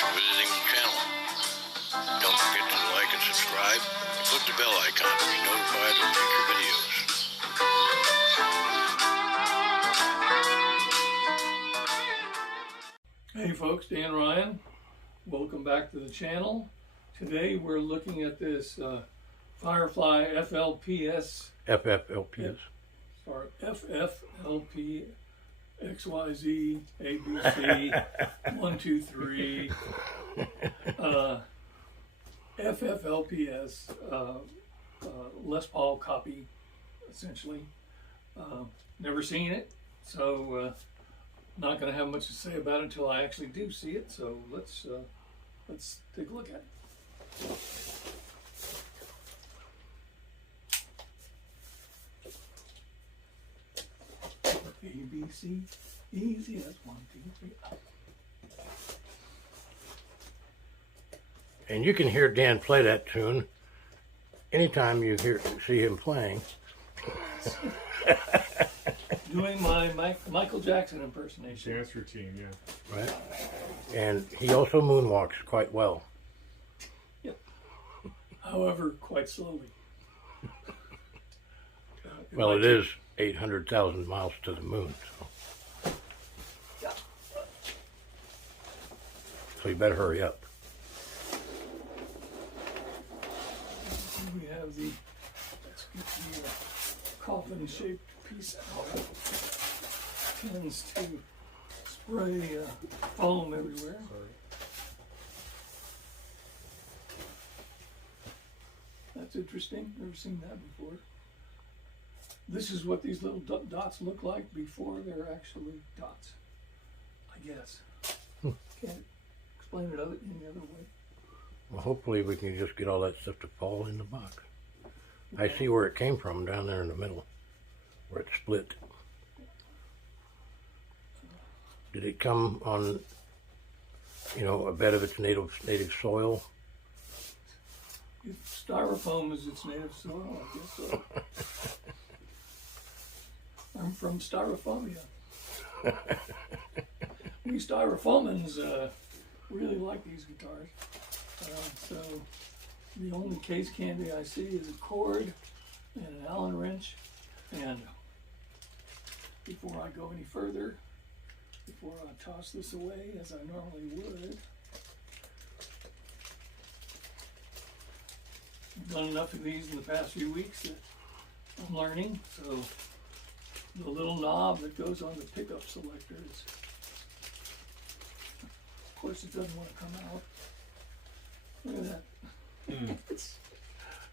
for visiting the channel. Don't forget to like and subscribe and click the bell icon to be notified of future videos. Hey folks, Dan Ryan. Welcome back to the channel. Today we're looking at this Firefly FFLPS. FFLPS. Sorry, FFLP XYZ ABC 1 2 3 FFLPS Les Paul copy, essentially. Never seen it, so not going to have much to say about it until I actually do see it. So let's take a look at it. ABC, easy as 1 2 3 up. And you can hear Dan play that tune anytime you see him playing. Doing my Michael Jackson impersonation. Dance routine, yeah. Right. And he also moonwalks quite well. Yep. However, quite slowly. Well, it is 800,000 miles to the moon, so. Yeah. So you better hurry up. We have the, let's get the coffin-shaped piece out. Tends to spray foam everywhere. Sorry. That's interesting. Never seen that before. This is what these little dots look like before they're actually dots, I guess. Can't explain it any other way. Well, hopefully we can just get all that stuff to fall in the box. I see where it came from down there in the middle, where it split. Did it come on, a bed of its native soil? If styrofoam is its native soil, I guess so. I'm from Styrofoamia. We styrofoamans really like these guitars. So the only case candy I see is a cord and an Allen wrench. And before I go any further, before I toss this away as I normally would, I've done enough of these in the past few weeks that I'm learning. So the little knob that goes on the pickup selector is, of course, it doesn't want to come out. Look at that.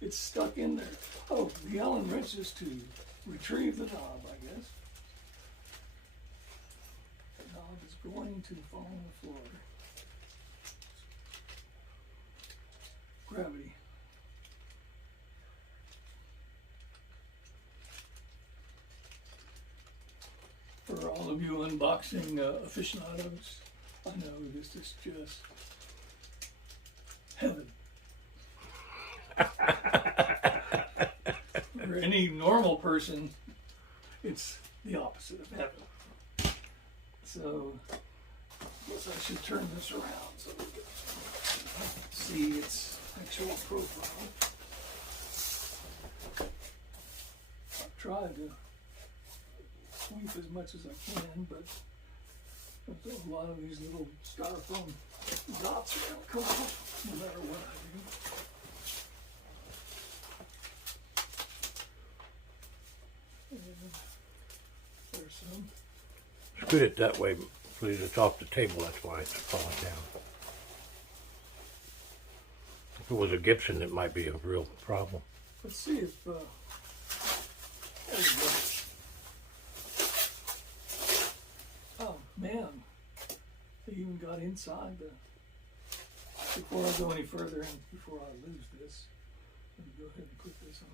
It's stuck in there. Oh, the Allen wrench is to retrieve the knob, I guess. The knob is going to fall on the floor. Gravity. For all of you unboxing aficionados, I know this is just heaven. For any normal person, it's the opposite of heaven. So, I guess I should turn this around so we can see its actual profile. I've tried to sweep as much as I can, but a lot of these little styrofoam dots are going to come off no matter what I do. And there's some. Scoot it that way, please. It's off the table, that's why it's falling down. If it was a Gibson, it might be a real problem. Let's see if, there we go. Oh man, they even got inside the, before I go any further and before I lose this, let me go ahead and put this on.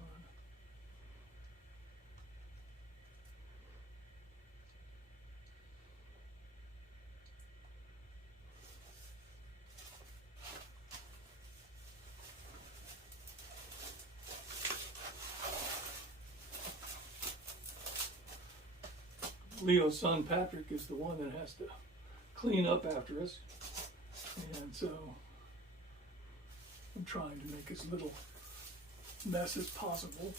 Leo's son Patrick is the one that has to clean up after us. And so I'm trying to make as little mess as possible.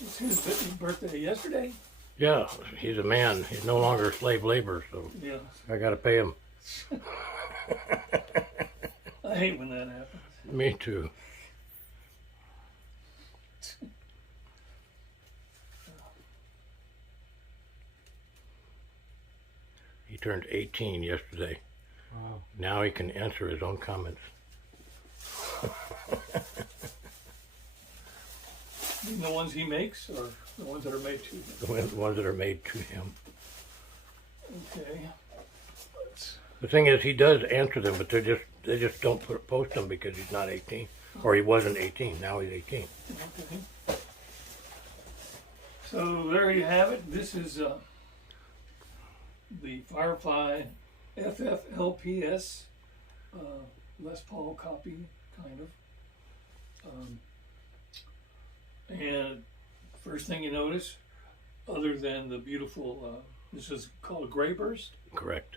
It's his birthday yesterday. Yeah, he's a man. He's no longer slave labor, so Yeah, I got to pay him. I hate when that happens. Me too. He turned 18 yesterday. Wow. Now he can answer his own comments. You mean the ones he makes, or the ones that are made to him? The ones that are made to him. Okay. The thing is, he does answer them, but they just don't post them because he's not 18, or he wasn't 18. Now he's 18. Okay. So there you have it. This is the Firefly FFLPS Les Paul copy, kind of. And first thing you notice, other than the beautiful, this is called a gray burst. Correct.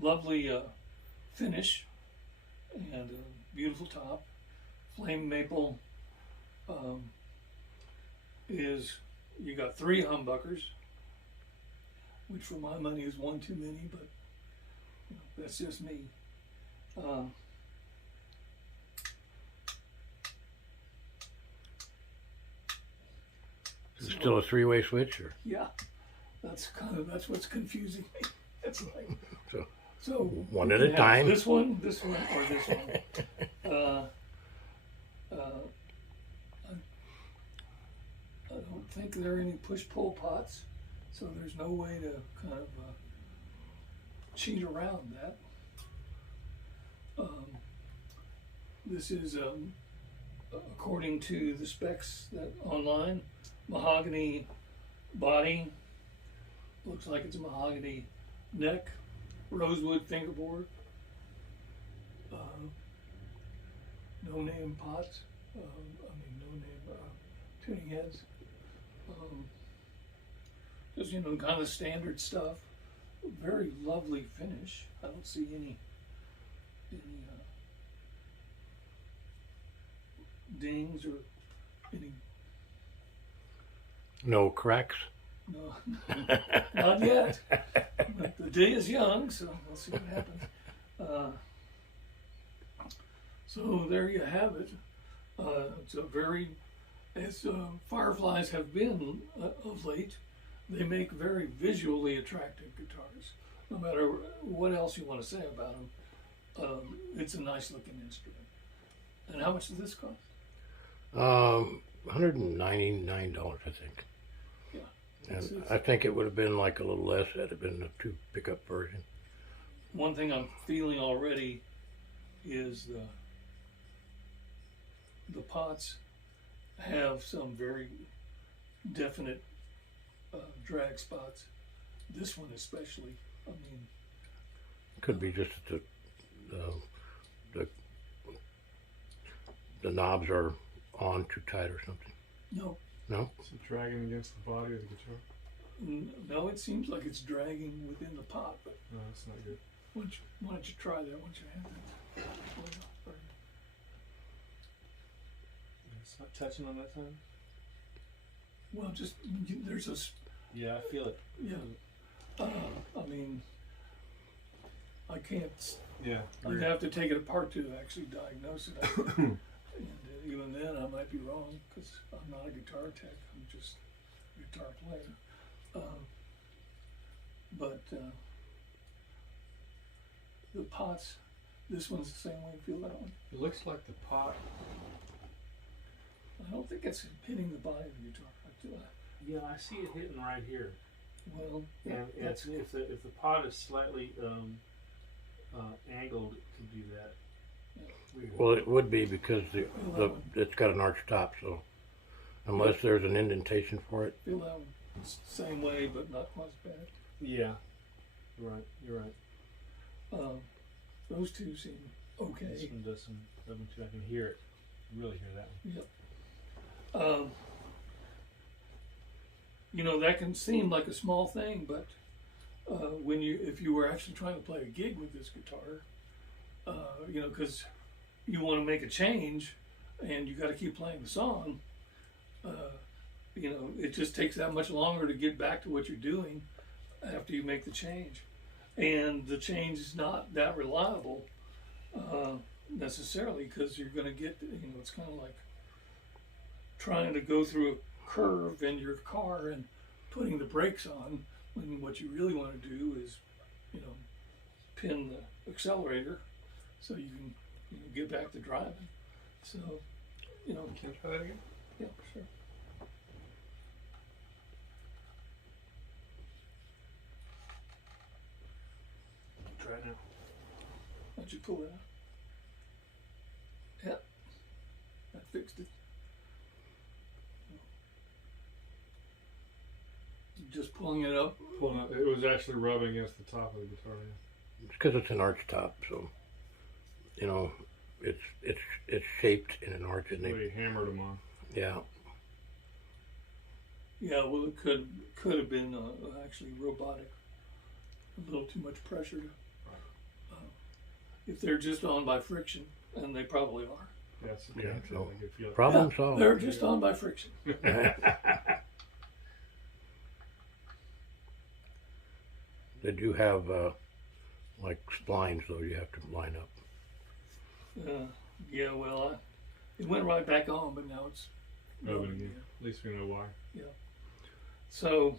Lovely finish and beautiful top. Flame maple is, you got 3 humbuckers, which for my money is one too many, but you know, that's just me. Is it still a 3-way switch, or? Yeah, that's what's confusing me. It's like, so One you at a can have time. This one, or this one. I don't think there are any push-pull pots, so there's no way to kind of cheat around that. This is, according to the specs that online, mahogany body. Looks like it's a mahogany neck, rosewood fingerboard, no name pots. No name tuning heads. Just, you know, kind of standard stuff. Very lovely finish. I don't see any dings or any. No cracks. No, not yet. But the day is young, so we'll see what happens. So there you have it. It's a very, as Fireflies have been of late, they make very visually attractive guitars. No matter what else you want to say about them, it's a nice looking instrument. And how much does this cost? $199, I think. Yeah. And I think it would have been like a little less had it been a 2 pickup version. One thing I'm feeling already is the pots have some very definite drag spots. This one especially. I mean, Could be just the knobs are on too tight or something. no, No? Is it dragging against the body of the guitar? no, it seems like it's dragging within the pot. But No, that's not good. why don't you try that once you have it? It's not touching on that time? Well, just there's a Yeah, I feel it. yeah. I mean, I can't. Yeah. I'd have to take it apart to actually diagnose it. And even then, I might be wrong because I'm not a guitar tech. I'm just a guitar player. But the pots, this one's the same way you feel that one. It looks like the pot. I don't think it's hitting the body of the guitar. Yeah, I see it hitting right here. Well, And that's if the pot is slightly angled, it could do that. Weird. Well, it would be because it's got an arched top, so unless there's an indentation for it. feel that one. It's the same way, but not quite as bad. Yeah. You're right. You're right. Those two seem okay. This one does some rubbing too. I can hear it. Really hear that one. Yep. You know, that can seem like a small thing, but if you were actually trying to play a gig with this guitar, you know, because you want to make a change and you got to keep playing the song, you know, it just takes that much longer to get back to what you're doing after you make the change. And the change is not that reliable necessarily, because you're going to get, you know, it's kind of like trying to go through a curve in your car and putting the brakes on, when what you really want to do is, you know, pin the accelerator so you can, you know, get back to driving. So, you know. Can I try that again? Yeah, sure. Try it now. Why don't you pull it out? Yep, I fixed it. Just pulling it up. Pulling up. It was actually rubbing against the top of the guitar. It's because it's an arch top, so you know it's shaped in an arch, and They hammered them on. yeah. Yeah, well, it could have been actually robotic. A little too much pressure. If they're just on by friction, and they probably are. That's Yeah, okay. so I can feel it. problem Yeah, solved. they're just on by friction. They do have like splines, though you have to line up. Yeah, well, it went right back on, but now it's Rubbing again. At least we know why. So,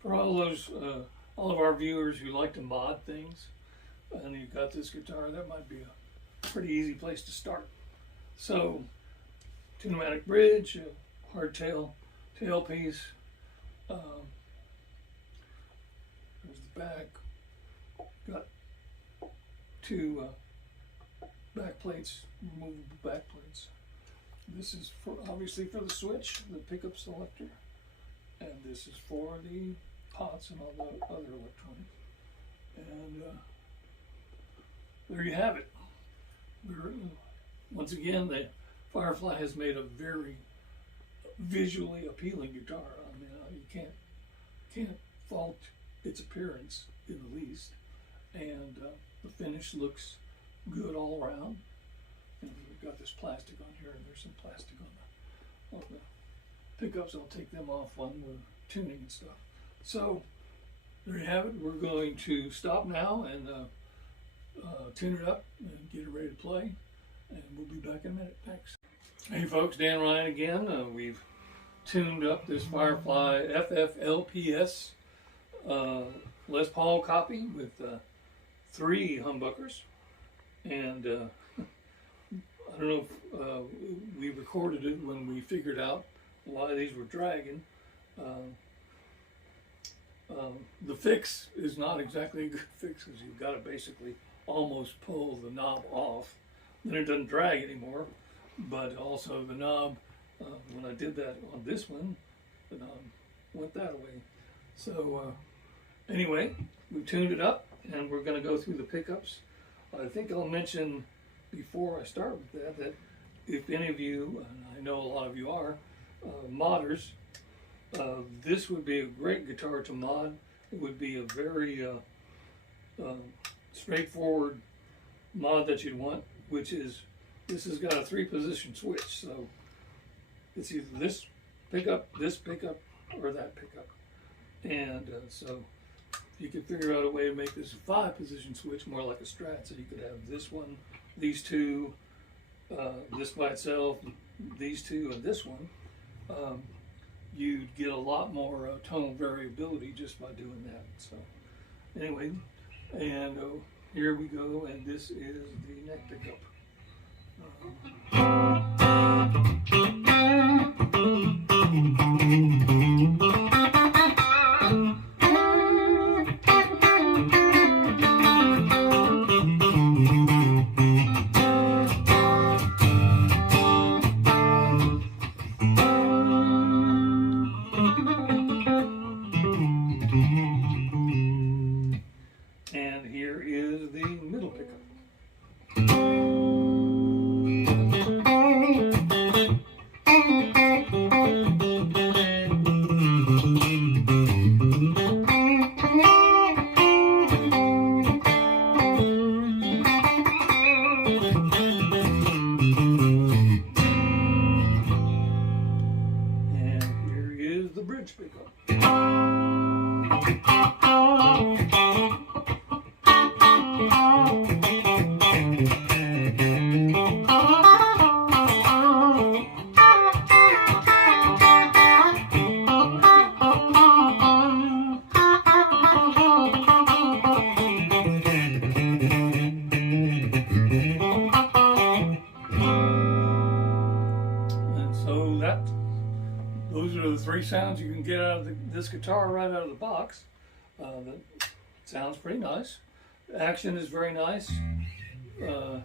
for all of our viewers who like to mod things, and you've got this guitar, that might be a pretty easy place to start. So, tunematic bridge, a hardtail tailpiece, there's the back, got two back plates, removable back plates. This is for obviously for the switch, the pickup selector, and this is for the pots and all the other electronics. And there you have it. Once again, the Firefly has made a very visually appealing guitar. I mean, you can't fault its appearance in the least, and the finish looks good all around. And we've got this plastic on here, and there's some plastic on the pickups. I'll take them off when we're tuning and stuff. So there you have it. We're going to stop now and tune it up and get it ready to play, and we'll be back in a minute. Thanks. Hey folks, Dan Ryan again. We've tuned up this Firefly FFLPS Les Paul copy with 3 humbuckers, and I don't know if we recorded it when we figured out why these were dragging. The fix is not exactly a good fix, because you've got to basically almost pull the knob off. Then it doesn't drag anymore. But also the knob, when I did that on this one, the knob went that way. So anyway, we tuned it up, and we're going to go through the pickups. I think I'll mention before I start with that if any of you, and I know a lot of you are, modders, this would be a great guitar to mod. It would be a very straightforward mod that you'd want, which is, this has got a 3-position switch, so it's either this pickup, or that pickup. And so you could figure out a way to make this a 5-position switch, more like a Strat, so you could have this one, these two, this by itself, these two, and this one. You'd get a lot more tone variability just by doing that. So anyway, and here we go, and this is the neck pickup. And here is the middle pickup. 3 sounds you can get out of this guitar right out of the box. That sounds pretty nice. The action is very nice. The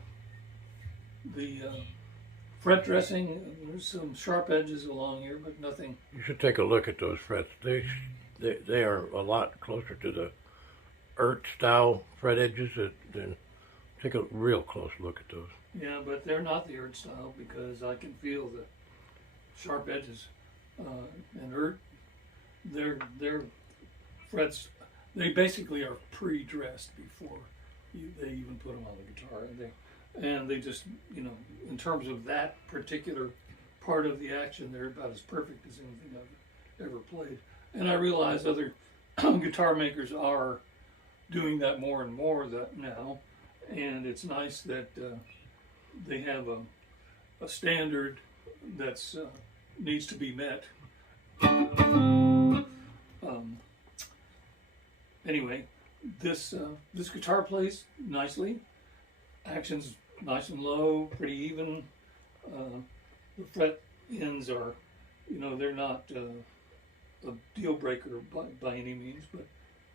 fret dressing, there's some sharp edges along here, but nothing. You should take a look at those frets. They are a lot closer to the Ert style fret edges than take a real close look at those. Yeah, but they're not the Ert style because I can feel the sharp edges. And Ert, their frets, they basically are pre-dressed before they even put them on the guitar. And they just, you know, in terms of that particular part of the action, they're about as perfect as anything I've ever played. And I realize other guitar makers are doing that more and more now, and it's nice that they have a standard that's needs to be met. Anyway, this guitar plays nicely. Action's nice and low, pretty even. The fret ends are, you know, they're not a deal breaker by any means, but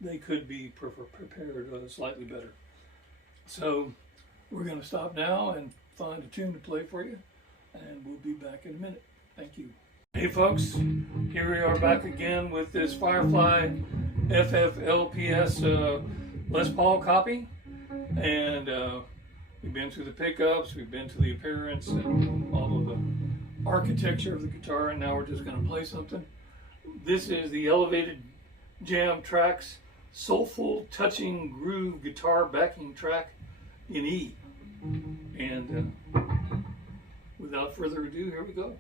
they could be prepared slightly better. So we're going to stop now and find a tune to play for you, and we'll be back in a minute. Thank you. Hey folks, here we are back again with this Firefly FFLPS Les Paul copy, and we've been through the pickups, we've been to the appearance and all of the architecture of the guitar, and now we're just going to play something. This is the Elevated Jam Tracks Soulful Touching Groove Guitar Backing Track in E. And without further ado, here we go.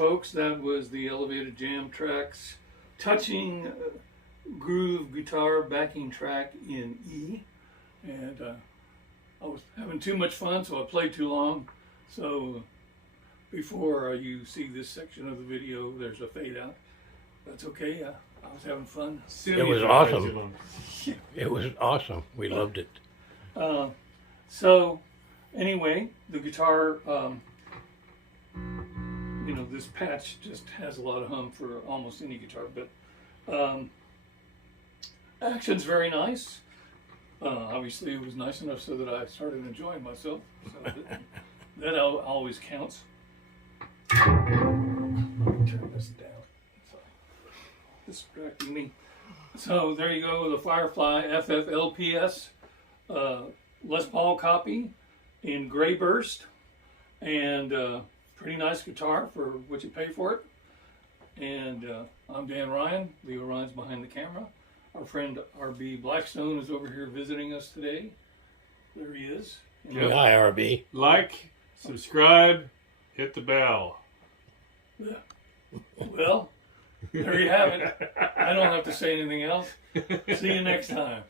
folks, that was the Elevated Jam Tracks touching groove guitar backing track in E. And I was having too much fun, so I played too long. So before you see this section of the video, there's a fade out. That's okay. I was having fun. It was awesome. It was awesome. We loved it. So anyway, the guitar, you know, this patch just has a lot of hum for almost any guitar, but action's very nice. Obviously, it was nice enough so that I started enjoying myself. So that always counts. Turn this down. Sorry. Distracting me. So there you go, the Firefly FFLPS Les Paul copy in gray burst, and pretty nice guitar for what you pay for it. And I'm Dan Ryan. Leo Ryan's behind the camera. Our friend RB Blackstone is over here visiting us today. There he is. Yep. Hi, RB. Like, subscribe, hit the bell. Yeah. Well, there you have it. I don't have to say anything else. See you next time.